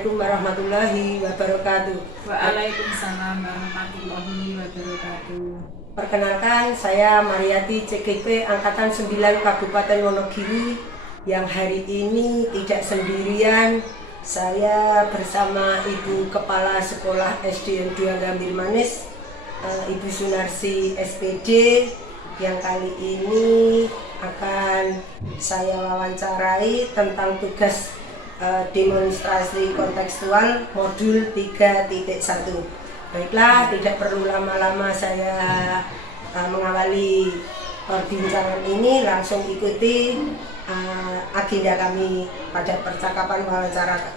Assalamualaikum warahmatullahi wabarakatuh. Waalaikumsalam warahmatullahi wabarakatuh. Perkenalkan, saya Mariati CGP Angkatan 9 Kabupaten Wonogiri yang hari ini tidak sendirian. Saya bersama Ibu Kepala Sekolah SDN 2 Gambir Manis, Ibu Sunarsi SPD, yang kali ini akan saya wawancarai tentang tugas demonstrasi kontekstual modul 3.1. Baiklah, tidak perlu lama-lama saya mengawali perbincangan ini, langsung ikuti agenda kami pada percakapan wawancara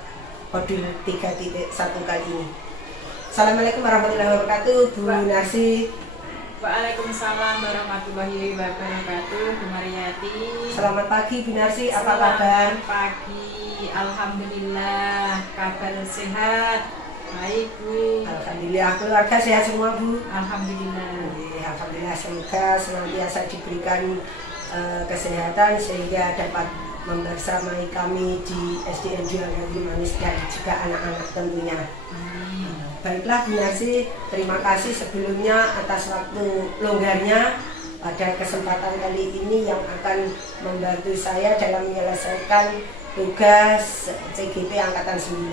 modul 3.1 kali ini. Assalamualaikum warahmatullahi wabarakatuh, Bu Narsi. Waalaikumsalam warahmatullahi wabarakatuh, Bu Mariati. Selamat pagi, Bu Narsi, apa kabar? Selamat pagi, alhamdulillah, kabar sehat. Baik, Bu. Alhamdulillah, keluarga sehat semua, Bu. Alhamdulillah. Alhamdulillah, semoga senantiasa diberikan kesehatan sehingga dapat membersamai kami di SDN 2 Gambir Manis dan juga anak-anak tentunya. Amin. Baiklah, Bu Narsi, terima kasih sebelumnya atas waktu longgarnya pada kesempatan kali ini yang akan membantu saya dalam menyelesaikan tugas CGP Angkatan 9.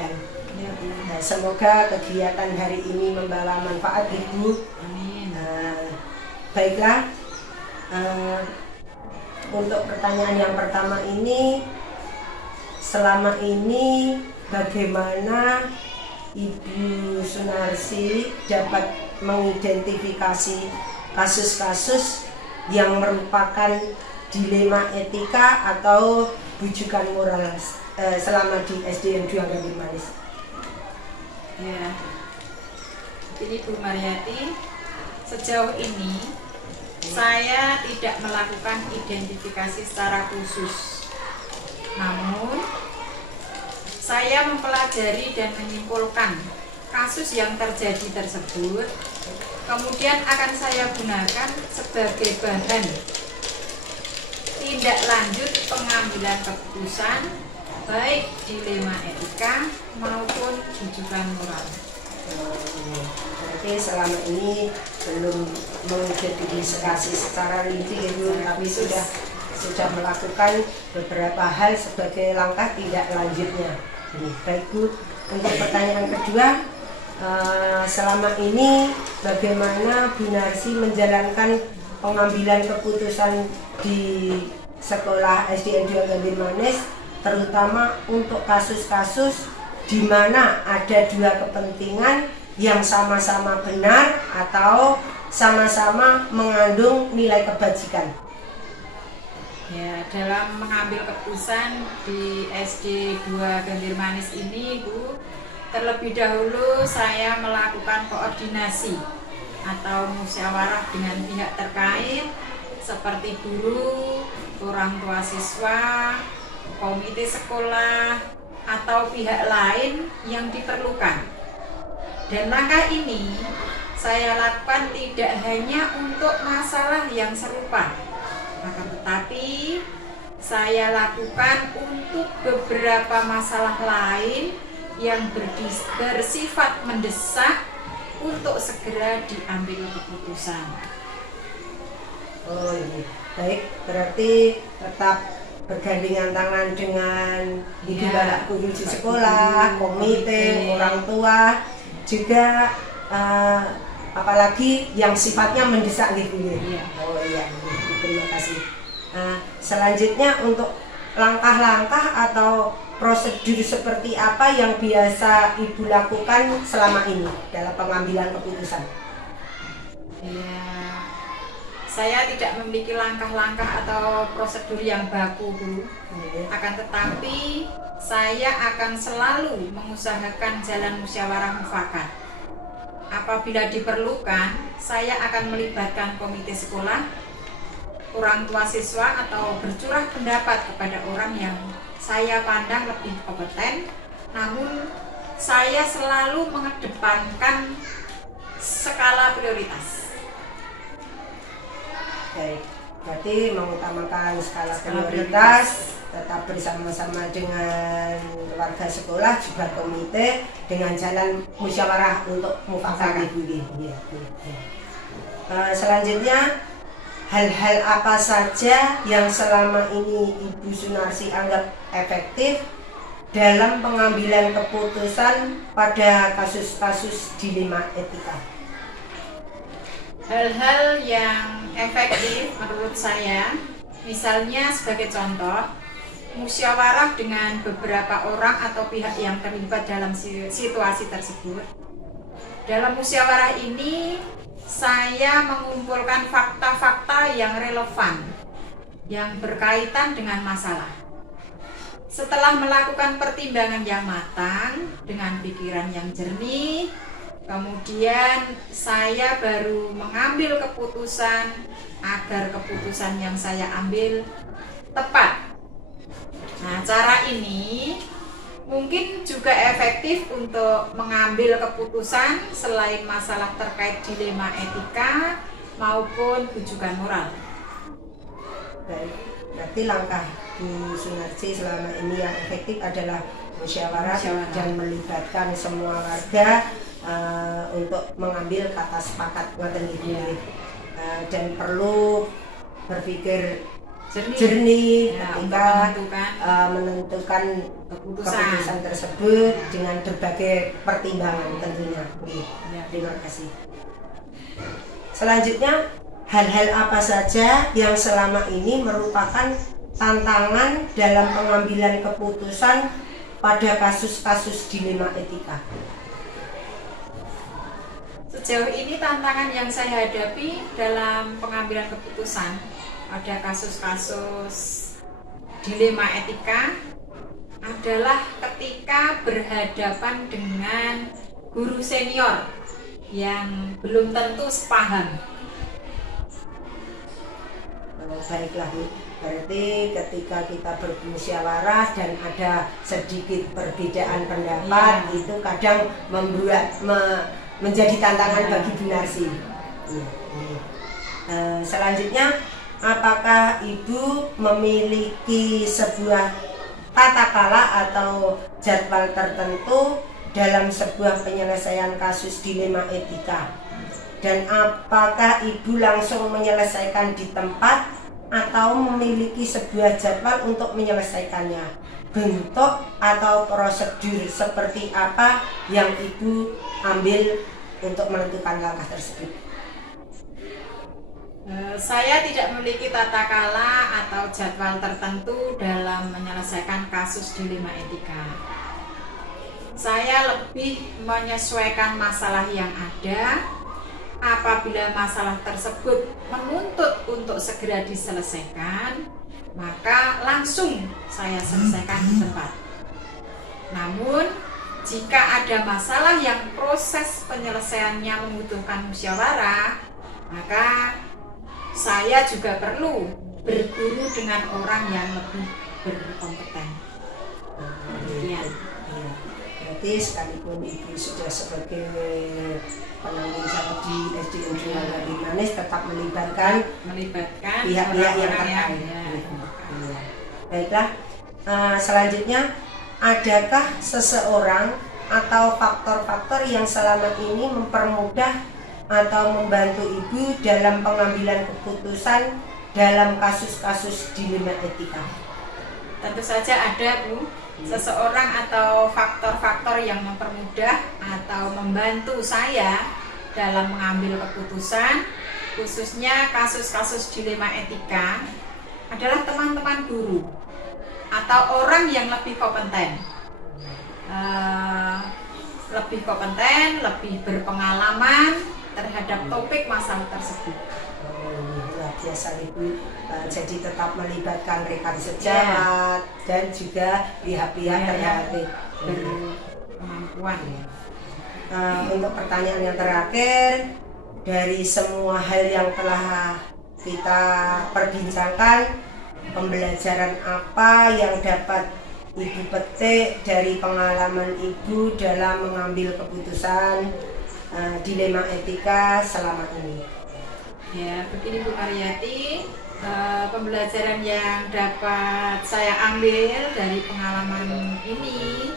Ya, Bu. Nah, semoga kegiatan hari ini membawa manfaat, Ibu. Amin. Baiklah, untuk pertanyaan yang pertama ini, selama ini bagaimana Ibu Sunarsi dapat mengidentifikasi kasus-kasus yang merupakan dilema etika atau bujukan moral selama di SDN 2 Gambir Manis? Ya, ini Bu Mariati, sejauh ini saya tidak melakukan identifikasi secara khusus, namun saya mempelajari dan menyimpulkan kasus yang terjadi tersebut, kemudian akan saya gunakan sebagai bahan tindak lanjut pengambilan keputusan, baik dilema etika maupun rujukan moral. Berarti selama ini belum mengidentifikasi secara rinci, Ibu, tapi sudah melakukan beberapa hal sebagai langkah tindak lanjutnya. Baik, Bu. Untuk pertanyaan kedua, selama ini bagaimana Bu Narsi menjalankan pengambilan keputusan di sekolah SDN 2 Gambir Manis, terutama untuk kasus-kasus di mana ada dua kepentingan yang sama-sama benar atau sama-sama mengandung nilai kebajikan? Ya, dalam mengambil keputusan di SD 2 Gambir Manis ini, Bu, terlebih dahulu saya melakukan koordinasi atau musyawarah dengan pihak terkait seperti guru, orang tua siswa, komite sekolah, atau pihak lain yang diperlukan. Dan langkah ini saya lakukan tidak hanya untuk masalah yang serupa, akan tetapi saya lakukan untuk beberapa masalah lain yang bersifat mendesak untuk segera diambil keputusan. Oh iya, baik, berarti tetap bergandengan tangan dengan ibu bapak guru di sekolah, komite, orang tua, juga apalagi yang sifatnya mendesak gitu ya. Oh iya, terima kasih. Selanjutnya untuk langkah-langkah atau prosedur seperti apa yang biasa Ibu lakukan selama ini dalam pengambilan keputusan? Ya, saya tidak memiliki langkah-langkah atau prosedur yang baku, Bu. Akan tetapi saya akan selalu mengusahakan jalan musyawarah mufakat. Apabila diperlukan, saya akan melibatkan komite sekolah, orang tua siswa, atau bercurah pendapat kepada orang yang saya pandang lebih kompeten. Namun saya selalu mengedepankan skala prioritas. Baik, Berarti mengutamakan skala prioritas, tetap bersama-sama dengan warga sekolah, juga komite, dengan jalan musyawarah untuk mufakat ibu ini. Selanjutnya, hal-hal apa saja yang selama ini Ibu Sunarsi anggap efektif dalam pengambilan keputusan pada kasus-kasus dilema etika? Hal-hal yang efektif menurut saya, misalnya sebagai contoh, musyawarah dengan beberapa orang atau pihak yang terlibat dalam situasi tersebut. Dalam musyawarah ini, saya mengumpulkan fakta-fakta yang relevan, yang berkaitan dengan masalah. Setelah melakukan pertimbangan yang matang, dengan pikiran yang jernih, kemudian saya baru mengambil keputusan agar keputusan yang saya ambil tepat. Nah, cara ini mungkin juga efektif untuk mengambil keputusan selain masalah terkait dilema etika maupun rujukan moral. Baik, berarti langkah Bu Sunarsi selama ini yang efektif adalah musyawarah dan melibatkan semua warga untuk mengambil kata sepakat dan perlu berpikir jernih ketika menentukan keputusan tersebut dengan berbagai pertimbangan tentunya. Terima kasih. Selanjutnya, hal-hal apa saja yang selama ini merupakan tantangan dalam pengambilan keputusan pada kasus-kasus dilema etika? Sejauh ini tantangan yang saya hadapi dalam pengambilan keputusan pada kasus-kasus dilema etika adalah ketika berhadapan dengan guru senior yang belum tentu sepaham. Baiklah Bu, berarti ketika kita bermusyawarah dan ada sedikit perbedaan pendapat, itu kadang menjadi tantangan bagi Bu Narsi. Selanjutnya, apakah Ibu memiliki sebuah tata kala atau jadwal tertentu dalam sebuah penyelesaian kasus dilema etika? Dan apakah Ibu langsung menyelesaikan di tempat atau memiliki sebuah jadwal untuk menyelesaikannya? Bentuk atau prosedur seperti apa yang Ibu ambil untuk menentukan langkah tersebut? Saya tidak memiliki tata kala atau jadwal tertentu dalam menyelesaikan kasus dilema etika. Saya lebih menyesuaikan masalah yang ada. Apabila masalah tersebut menuntut untuk segera diselesaikan, maka langsung saya selesaikan di tempat. Namun, jika ada masalah yang proses penyelesaiannya membutuhkan musyawarah, maka saya juga perlu berguru dengan orang yang lebih berkompeten. Demikian. Berarti sekalipun Ibu sudah sebagai penanggung jawab di SDN Jualan Bimanes, tetap melibatkan pihak-pihak yang terkait. Baiklah, selanjutnya, adakah seseorang atau faktor-faktor yang selama ini mempermudah atau membantu Ibu dalam pengambilan keputusan dalam kasus-kasus dilema etika? Tentu saja ada, Bu. Seseorang atau faktor-faktor yang mempermudah atau membantu saya dalam mengambil keputusan, khususnya kasus-kasus dilema etika, adalah teman-teman guru atau orang yang lebih kompeten, lebih berpengalaman terhadap topik masalah tersebut. Luar biasa Ibu, jadi tetap melibatkan rekan sejawat dan juga pihak-pihak terkait berkemampuan. Untuk pertanyaan yang terakhir, dari semua hal yang telah kita perbincangkan, pembelajaran apa yang dapat Ibu petik dari pengalaman Ibu dalam mengambil keputusan dilema etika selama ini? Ya, begini Bu Karyati, Pembelajaran yang dapat saya ambil dari pengalaman ini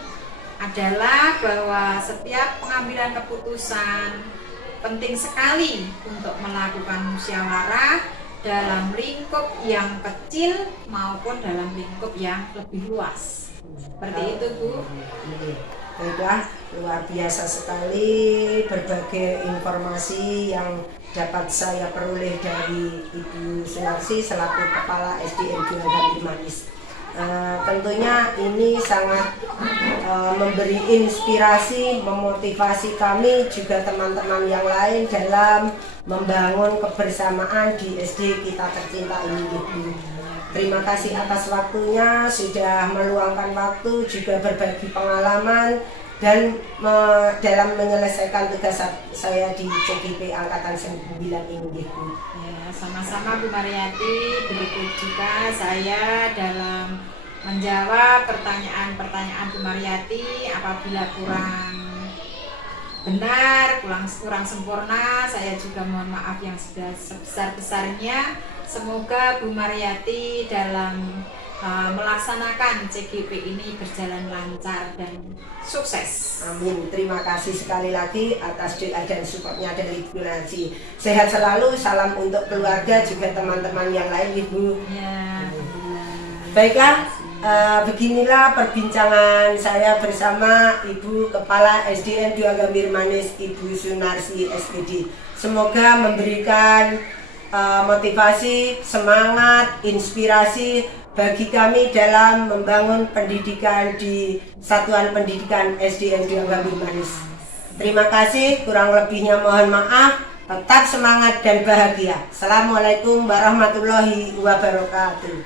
adalah bahwa setiap pengambilan keputusan penting sekali untuk melakukan musyawarah dalam lingkup yang kecil maupun dalam lingkup yang lebih luas. Seperti itu, Bu. Baiklah, luar biasa sekali berbagai informasi yang dapat saya peroleh dari Ibu Sunarsi selaku Kepala SDN 2 Gambir Manis. Tentunya ini sangat memberi inspirasi, memotivasi kami juga teman-teman yang lain dalam membangun kebersamaan di SD kita tercinta ini, Ibu. Terima kasih atas waktunya, sudah meluangkan waktu, juga berbagi pengalaman dan dalam menyelesaikan tugas saya di CGP Angkatan 9 ini, Bu. Ya, sama-sama Bu Mariati. Begitu juga saya dalam menjawab pertanyaan-pertanyaan Bu Mariati. Apabila kurang benar, kurang sempurna, saya juga mohon maaf yang sudah sebesar-besarnya. Semoga Bu Mariati dalam melaksanakan CGP ini berjalan lancar dan sukses. Amin. Terima kasih sekali lagi atas doa dan supportnya dari Ibu Nancy. Sehat selalu, salam untuk keluarga juga teman-teman yang lain, Ibu. Ya. Baiklah, beginilah perbincangan saya bersama Ibu Kepala SDN 2 Gambir Manis, Ibu Sunarsi SPD. Semoga memberikan motivasi, semangat, inspirasi bagi kami dalam membangun pendidikan di Satuan Pendidikan SDN 2 Gambir Manis. Terima kasih, kurang lebihnya mohon maaf. Tetap semangat dan bahagia. Assalamualaikum warahmatullahi wabarakatuh.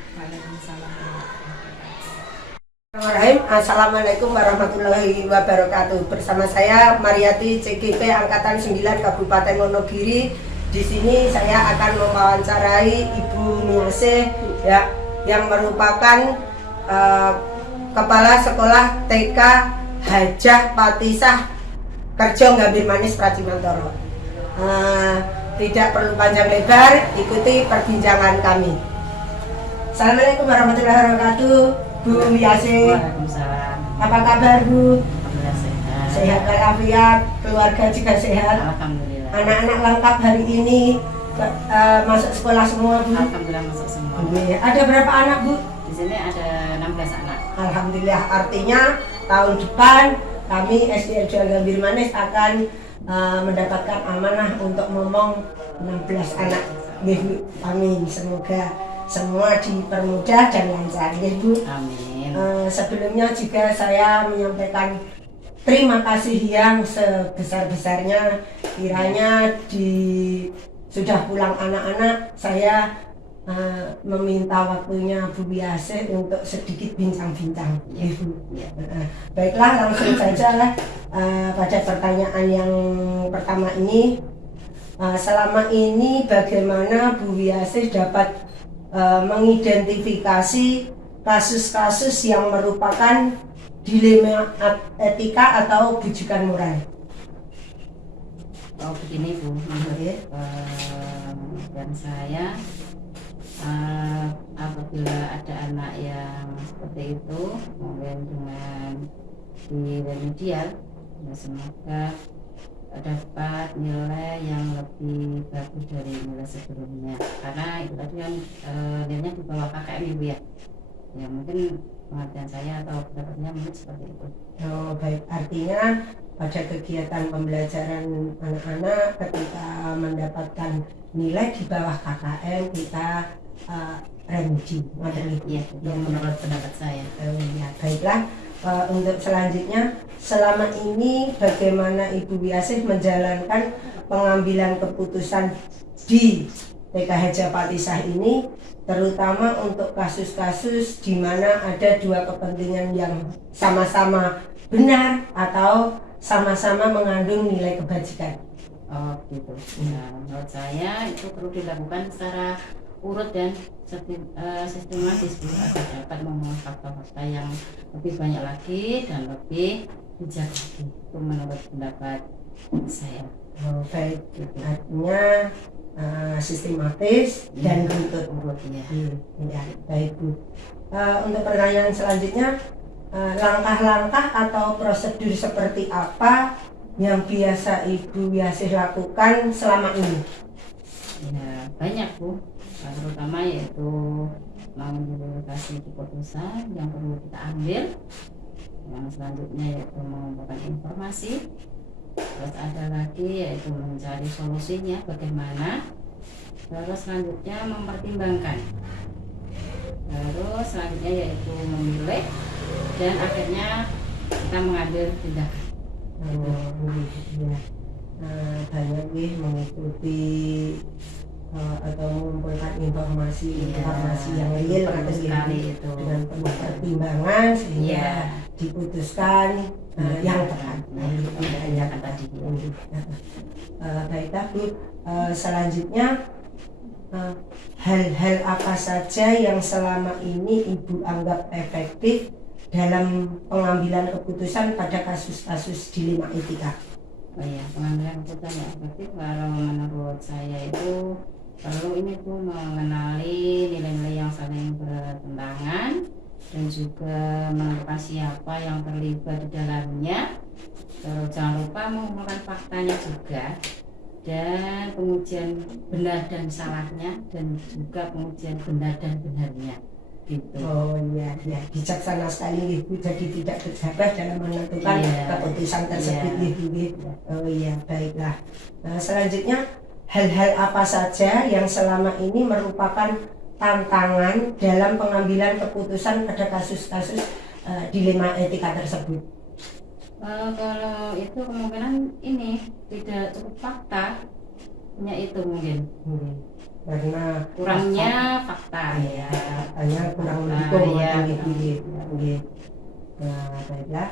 Assalamualaikum warahmatullahi wabarakatuh. Bersama saya Mariati CGP Angkatan 9 Kabupaten Wonogiri. Di sini saya akan mewawancarai Ibu Niase ya, yang merupakan Kepala Sekolah TK Hajah Patisah Kerjo Gambir Manis Pracimantoro. Tidak perlu panjang lebar, ikuti perbincangan kami. Assalamualaikum warahmatullahi wabarakatuh. Bu Niase. Waalaikumsalam. Apa kabar, Bu? Alhamdulillah sehat. Sehat walafiat, keluarga juga sehat. Alhamdulillah. Anak-anak lengkap hari ini masuk sekolah semua, Bu. Alhamdulillah masuk semua. Ada berapa anak, Bu? Di sini ada 16 anak. Alhamdulillah, artinya tahun depan kami SDN 2 Gambir Manis akan mendapatkan amanah untuk ngomong 16 anak. Bu, amin. Semoga semua dipermudah dan lancar, ya, Bu. Amin. Sebelumnya juga saya menyampaikan terima kasih yang sebesar-besarnya. Kiranya sudah pulang anak-anak, saya meminta waktunya Bu Biase untuk sedikit bincang-bincang. Ya. Baiklah, langsung saja pada pertanyaan yang pertama ini. Selama ini bagaimana Bu Biase dapat mengidentifikasi kasus-kasus yang merupakan dilema etika atau bujukan moral? Oh begini Bu, dan saya apabila ada anak yang seperti itu mungkin dengan di remedial, ya semoga dapat nilai yang lebih bagus dari nilai sebelumnya, karena itu tadi kan nilainya di bawah KKM Ibu ya. Ya mungkin pengertian saya atau pendapatnya mungkin seperti itu. Oh, baik, artinya pada kegiatan pembelajaran anak-anak ketika mendapatkan nilai di bawah KKM kita remedi. Ya, itu menurut pendapat saya. Ya, baiklah. Untuk selanjutnya, selama ini bagaimana Ibu Biasih menjalankan pengambilan keputusan di TK Hajah Patisah ini, terutama untuk kasus-kasus di mana ada dua kepentingan yang sama-sama benar atau sama-sama mengandung nilai kebajikan? Oh gitu. Nah, menurut saya itu perlu dilakukan secara urut dan sistematis agar dapat memenuhi fakta-fakta yang lebih banyak lagi dan lebih bijak lagi. Itu menurut pendapat saya. Oh, baik, artinya sistematis dan runtut. Ya. Ya, baik Bu. Untuk pertanyaan selanjutnya, langkah-langkah atau prosedur seperti apa yang biasa Ibu Yasih lakukan selama ini? Ya, banyak Bu, terutama yaitu mengambil keputusan yang perlu kita ambil. Yang selanjutnya yaitu mengumpulkan informasi. Terus ada lagi yaitu mencari solusinya bagaimana. Terus selanjutnya mempertimbangkan. Terus selanjutnya yaitu memilih dan akhirnya kita mengambil tindakan. Banyak mengikuti atau mengumpulkan informasi yang real atau sekali itu dengan penuh pertimbangan sehingga diputuskan yang tepat. Tindakan tadi. Baiklah Bu, selanjutnya hal-hal apa saja yang selama ini Ibu anggap efektif dalam pengambilan keputusan pada kasus-kasus dilema etika? Oh iya, pengambilan keputusan yang efektif kalau menurut saya itu perlu ini tuh mengenali nilai-nilai yang saling bertentangan dan juga menentukan siapa yang terlibat di dalamnya. Terus jangan lupa mengumpulkan faktanya juga dan pengujian benar dan salahnya dan juga pengujian benar dan benarnya. Gitu. Oh iya, bijaksana sekali Ibu, jadi tidak gegabah dalam menentukan keputusan tersebut Ibu. Oh iya, baiklah. Selanjutnya, hal-hal apa saja yang selama ini merupakan tantangan dalam pengambilan keputusan pada kasus-kasus dilema etika tersebut? Kalau itu kemungkinan ini tidak cukup fakta, hanya itu mungkin. Karena kurangnya fakta ya, faktanya kurang mendukung baiklah.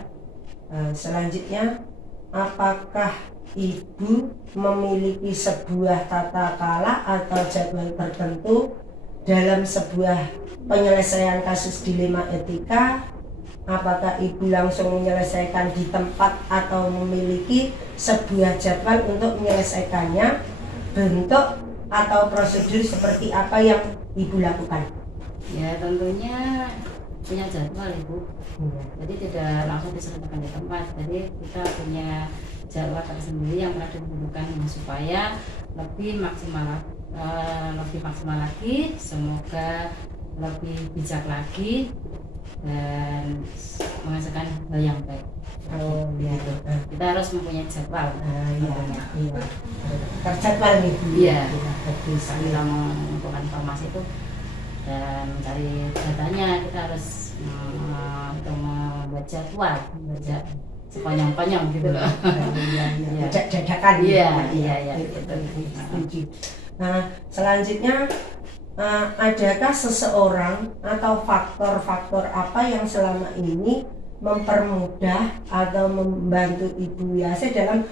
Selanjutnya, apakah Ibu memiliki sebuah tata kala atau jadwal tertentu dalam sebuah penyelesaian kasus dilema etika? Apakah Ibu langsung menyelesaikan di tempat atau memiliki sebuah jadwal untuk menyelesaikannya? Bentuk atau prosedur seperti apa yang Ibu lakukan? Ya tentunya punya jadwal Ibu. Jadi tidak langsung diselesaikan di tempat. Jadi kita punya jadwal tersendiri yang pernah ditentukan supaya lebih maksimal lagi. Semoga lebih bijak lagi dan menghasilkan hal yang baik. Oh gitu. Kita harus mempunyai jadwal. Iya. Terjadwal nih. Iya. Kita mengumpulkan informasi itu dan mencari datanya, kita harus membuat jadwal, sepanjang-panjang gitu loh. Iya. Dadakan. Iya. Setuju. Nah, selanjutnya, adakah seseorang atau faktor-faktor apa yang selama ini mempermudah atau membantu Ibu Yasih dalam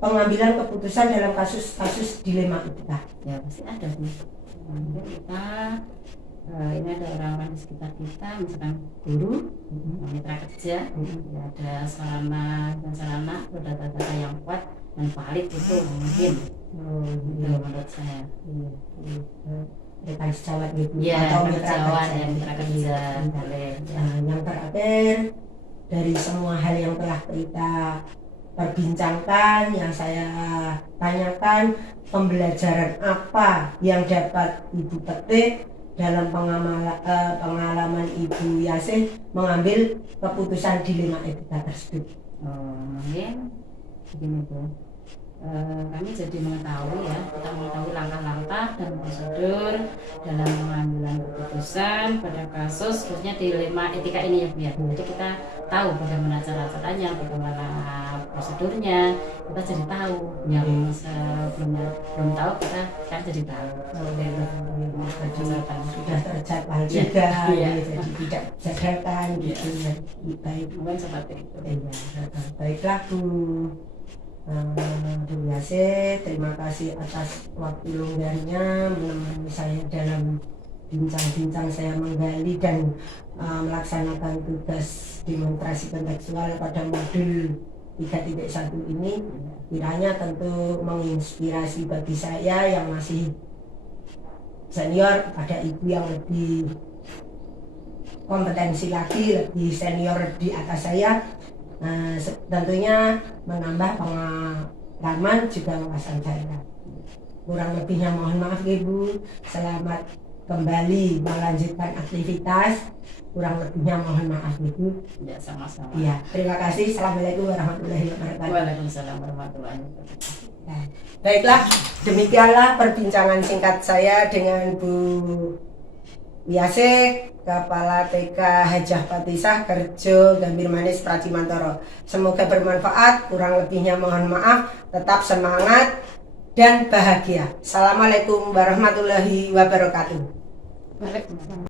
pengambilan keputusan dalam kasus-kasus dilema etika? Ya pasti ada Bu. Mungkin kita ini ada orang-orang di sekitar kita, misalkan guru, mitra kerja, ya ada sarana data-data yang kuat dan valid itu mungkin. Itu menurut saya. Rekan sejawat gitu, atau mitra kerja. Yang terakhir, dari semua hal yang telah kita perbincangkan, yang saya tanyakan, pembelajaran apa yang dapat Ibu petik dalam pengalaman Ibu Yasih mengambil keputusan dilema etika tersebut? Mungkin begini Bu, kami jadi mengetahui kita mengetahui langkah-langkah dan prosedur dalam pengambilan keputusan pada kasus khususnya dilema etika ini ya Bu ya. Jadi kita tahu bagaimana cara-caranya, bagaimana prosedurnya, kita jadi tahu. Yang sebelumnya belum tahu kita kan jadi tahu. Sudah terjadwal juga, jadi tidak jadakan gitu ya. Baik, mungkin seperti itu. Baiklah Bu Yasih, terima kasih atas waktu longgarnya menemani saya dalam bincang-bincang saya menggali dan melaksanakan tugas demonstrasi kontekstual pada modul 3.1 ini. Kiranya tentu menginspirasi bagi saya yang masih senior kepada ibu yang lebih kompetensi lagi, lebih senior di atas saya, tentunya menambah pengalaman juga wawasan saya. Kurang lebihnya mohon maaf Ibu, selamat kembali melanjutkan aktivitas. Kurang lebihnya mohon maaf Ibu. Ya, sama-sama. Iya, terima kasih. Assalamualaikum warahmatullahi wabarakatuh. Waalaikumsalam warahmatullahi wabarakatuh. Nah, baiklah, demikianlah perbincangan singkat saya dengan Bu Wiase, Kepala TK Hajah Patisah Kerjo Gambir Manis Pracimantoro. Semoga bermanfaat, kurang lebihnya mohon maaf, tetap semangat dan bahagia. Assalamualaikum warahmatullahi wabarakatuh. Waalaikumsalam.